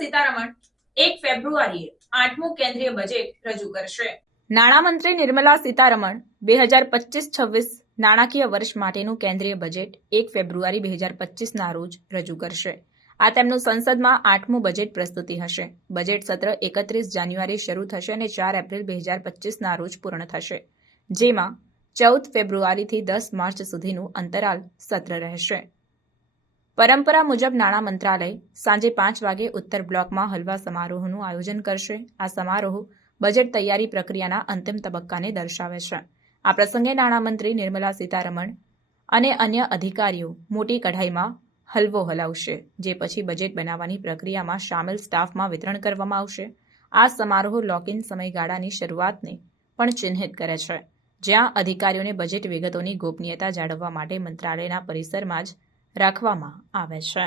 સીતારમણ એક ફેબ્રુઆરીએ આઠમું કેન્દ્રીય બજેટ રજૂ કરશે. નાણામંત્રી નિર્મલા સીતારમણ બે હજાર પચીસ છવ્વીસ નાણાકીય વર્ષ માટેનું કેન્દ્રીય બજેટ એક ફેબ્રુઆરી બે હજાર પચીસના રોજ રજૂ કરશે. આ તેમનું સંસદમાં આઠમું બજેટ પ્રસ્તુતિ હશે. બજેટ સત્ર એકત્રીસ જાન્યુઆરી શરૂ થશે અને ચાર એપ્રિલ બે હજાર પચીસના રોજ પૂર્ણ થશે, જેમાં ચૌદ ફેબ્રુઆરીથી દસ માર્ચ સુધીનું અંતરાલ સત્ર રહેશે. પરંપરા મુજબ નાણાં મંત્રાલય સાંજે પાંચ વાગે ઉત્તર બ્લોકમાં હલવા સમારોહનું આયોજન કરશે. આ સમારોહ બજેટ તૈયારી પ્રક્રિયાના અંતિમ તબક્કાને દર્શાવે છે. આ પ્રસંગે નાણામંત્રી નિર્મલા સીતારમણ અને અન્ય અધિકારીઓ મોટી કઢાઈમાં હલવો હલાવશે, જે પછી બજેટ બનાવવાની પ્રક્રિયામાં સામેલ સ્ટાફમાં વિતરણ કરવામાં આવશે. આ સમારોહ લોકિન સમયગાળાની શરૂઆતને પણ ચિહ્નિત કરે છે. જ્યાં અધિકારીઓને બજેટ વિગતોની ગોપનીયતા જાળવવા માટે મંત્રાલયના પરિસરમાં જ રાખવામાં આવે છે.